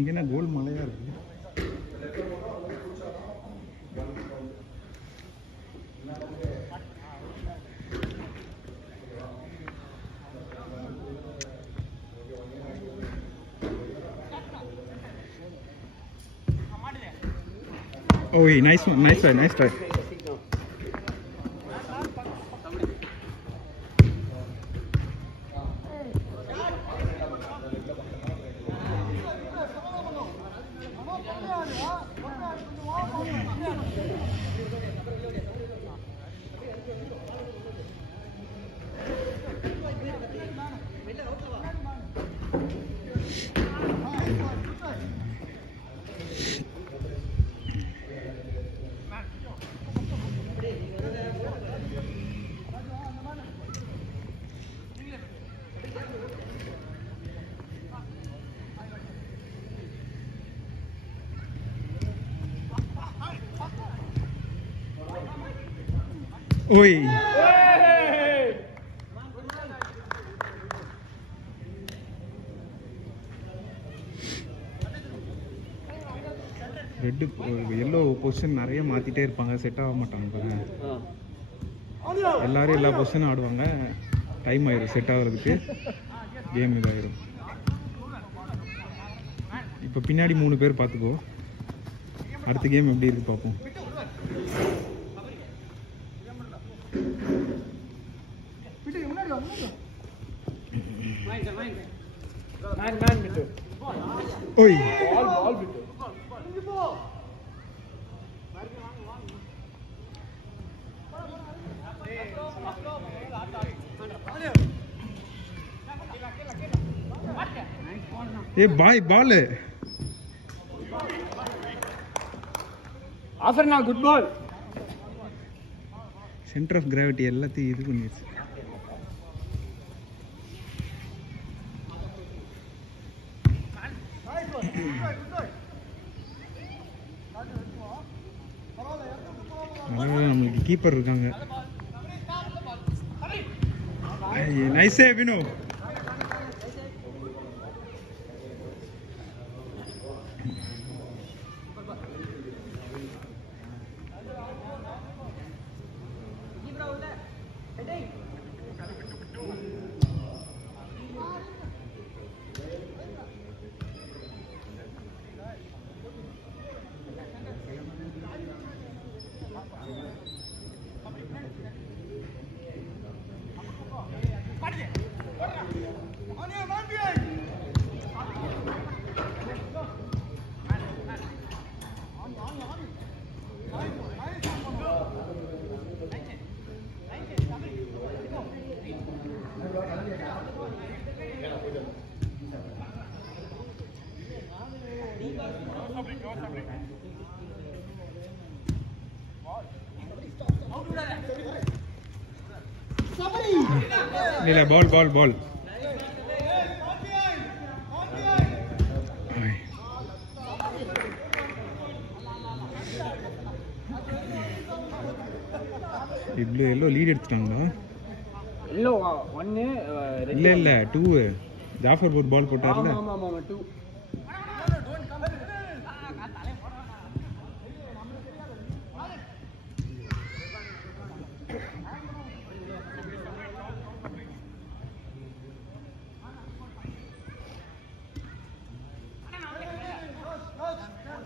இங்கே என்ன கோல் மலையாக இருக்குது. Oh, nice one, nice try, nice try. Oi. Red yellow position நிறைய மாற்றிட்டே இருப்பாங்க, செட் ஆக மாட்டாங்க. எல்லாரும் எல்லா பொசிஷனும் ஆடுவாங்க, டைம் ஆயிடும் செட் ஆகிறதுக்கு, கேம் இதாகிடும். இப்போ பின்னாடி 3 பேர் பார்த்துக்கோ, அடுத்த கேம் எப்படி இருக்கு பார்ப்போம். Oi. Ball bitte. ये ball है. Offer now, good ball. Center of gravity எல்லாத்தையும் இது பண்ணிடுச்சு. நம்மளுக்கு கீப்பர் இருக்காங்க. Nice save Vino. இல்ல பால் இவ்ளோ எல்லோ லீட் எடுத்துட்டாங்களா? எல்லோ 1 இல்ல 2 ஜாஃபர் ஒரு பால் போட்டார்ல. ஆமா 2.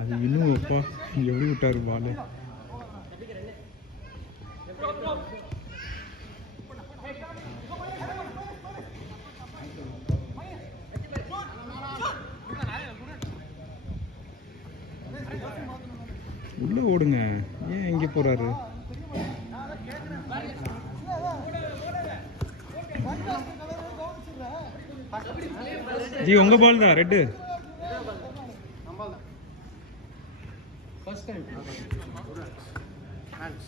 அது இன்னும் அப்பா எப்படி விட்டாரு பால். உள்ள ஓடுங்க, ஏன் இங்க போறாரு? ஜி உங்க பால் தான் ரெட். First time. Hands.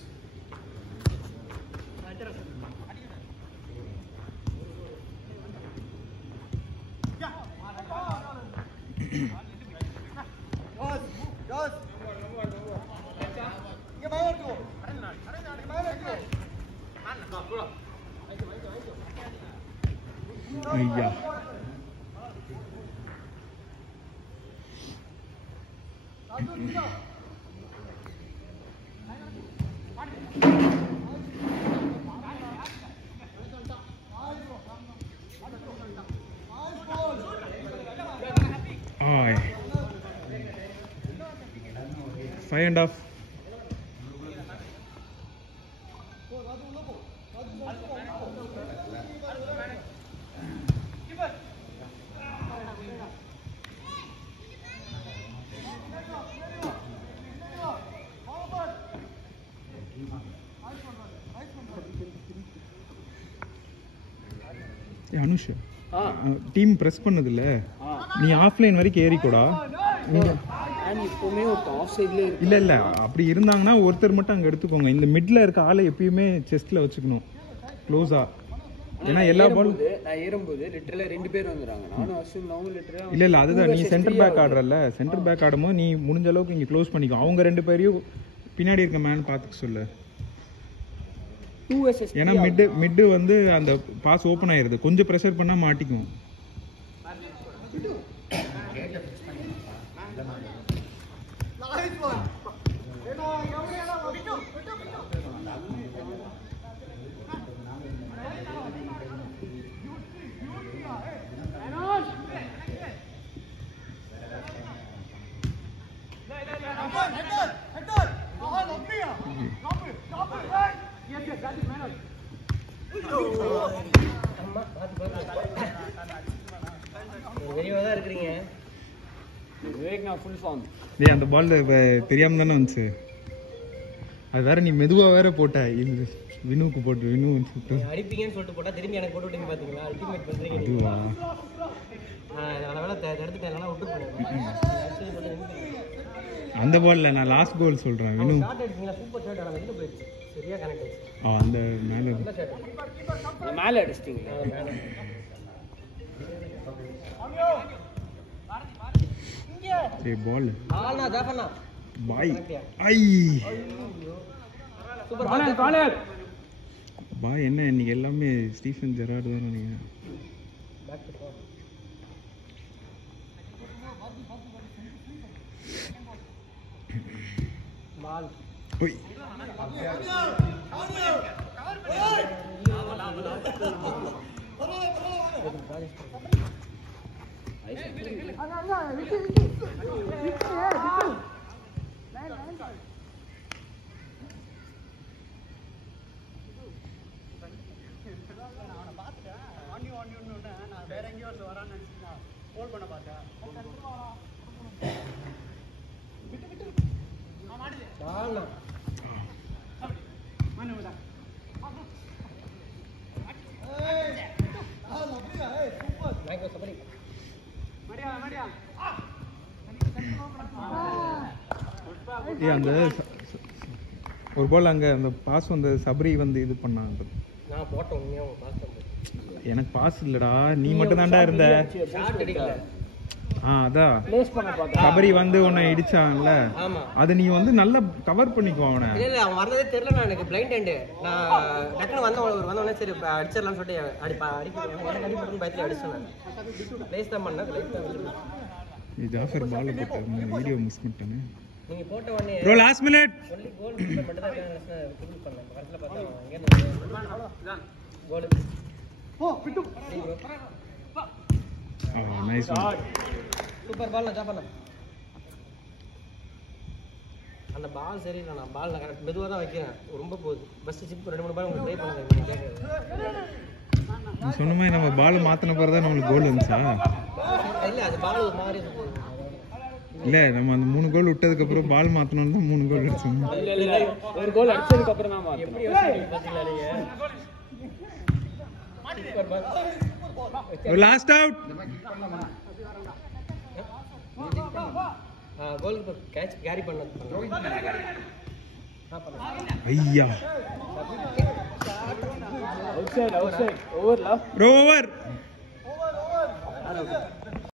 ஐயா Five and off. Anush team press பண்ணதில்ல நீ ஆஃப்லைன் வரைக்கும் ஏறிக்கூடா இல்ல இல்ல அப்படி இருந்தாங்கன்னா ஒருத்தர் மட்டும் அங்க எடுத்துக்கோங்க இந்த மிட்ல இருக்க ஆளை எப்பயுமே செஸ்ட்ல வச்சுக்கணும் க்ளோஸா ஏன்னா எல்லா பால் நான் ஏறும்போது லிட்டரலா ரெண்டு பேர் வந்துறாங்க நானும் அஸ்வின் அவங்க லிட்டரலா இல்ல இல்ல அதுதான் நீ சென்டர் பேக் ஆடுறல்ல சென்டர் பேக் ஆடும்போது நீ முடிஞ்ச அளவுக்கு இங்க க்ளோஸ் பண்ணிக்கோ அவங்க ரெண்டு பேரையும் பின்னாடி இருக்க மேன் பாத்துக்க சொல்லு ஏன்னா மிட் வந்து அந்த பாஸ் ஓபன் ஆயிருது கொஞ்சம் பிரஷர் பண்ணா மாட்டிக்கும் அந்த பால் தெரியாம தானே வந்துச்சு அது வேற நீ மெதுவா வேற போட்ட வினுக்கு போட்டு வினு அடிப்பீங்கன்னு சொல்லிட்டு போட்டா திரும்பி எனக்கு போட்டு விட்டீங்க பாத்தீங்களா அல்டிமேட் பண்றீங்க அதுவா அதனால தடுத்துட்டேன் விட்டு அந்த பால்ல நான் லாஸ்ட் கோல் சொல்றேன் வினு ஷாட் அடிச்சீங்களா சூப்பர் ஷாட் ஆனா வெளிய போயிடுச்சு சரியா கனெக்ட் ஆயிடுச்சு அந்த மேல அடிச்சிட்டீங்க ஏ பால் ஆனா ஜாஃபர்னா பாய் ஐ சூப்பர் பாலர் பாய் என்ன இன்னைக்கு எல்லாமே ஸ்டீஃபன் ஜெரார்டு தான் நீங்க பேக் டு பால் பால் ஓய் அந்த ஒரு பால் அங்க அந்த பாஸ் வந்து சபரி வந்து இது பண்ணாங்க நான் போட்ட உண்மையா பாஸ் பண்ணேன் எனக்கு பாஸ் இல்லடா நீ மட்டும் தான்டா இருந்த ஷாட் அடிக்கல அதான் ப்ளேஸ் பண்ண பார்த்தா சபரி வந்து உன்னை இடிச்சான்ல ஆமா அது நீ வந்து நல்லா கவர் பண்ணிக்கோ அவனை இல்ல அவன் வரதே தெரியல நான் எனக்கு பிளைண்ட் ஹேண்ட் நான் டக்குனு வந்தவனே சரி அடிச்சிடலாம்னு சொல்லிட்டு அடிப்பேன் பயத்துல அடிச்சேன் நான் ப்ளேஸ் தான் பண்ணேன் லைட் தான் நீ ஜாஃபர் பால் போட்ட வீடியோ மிஸ் பண்ணிட்டேன் நீங்க போட்ட உடனே ப்ரோ லாஸ்ட் மினிட் ஒன்லி கோல் மட்டும் தான் கிளிக் பண்ணேன் கரெக்ட்ல பார்த்தா எங்க கோல் விட்டு நைஸ் சூப்பர் பால் நான் ஜாஃபர்னா அந்த பால் சரியில்லை நான் பால் நான் கரெக்ட் மெதுவாக தான் வைக்கிறேன் ரொம்ப போகுது பஸ் சிப் 2-3 பால் உங்களுக்கு ப்ளே பண்ணுங்க நீ சொன்ன மாதிரி நம்ம பால் மாத்தின பிறகு தான் நம்மளுக்கு கோல் வந்துச்சா இல்லை அது பால் ஒரு மாதிரி இருக்கு இல்ல நம்ம அந்த 3 கோல் விட்டதுக்கு அப்புறம் பால் மாத்தணும்னு தான் 3 கோல் அடிச்சோம் இல்ல ஒரு கோல் அடிச்சதுக்கு அப்புறம் தான் மாத்தணும் எப்படி யோசிக்கிறீங்க பாத்தீங்களா நீங்க சூப்பர் பால் லாஸ்ட் அவுட் கோல் கேட்ச் கேரி பண்ணது ஐயா அவுட் சைடு ஓவர்ல ஓவர்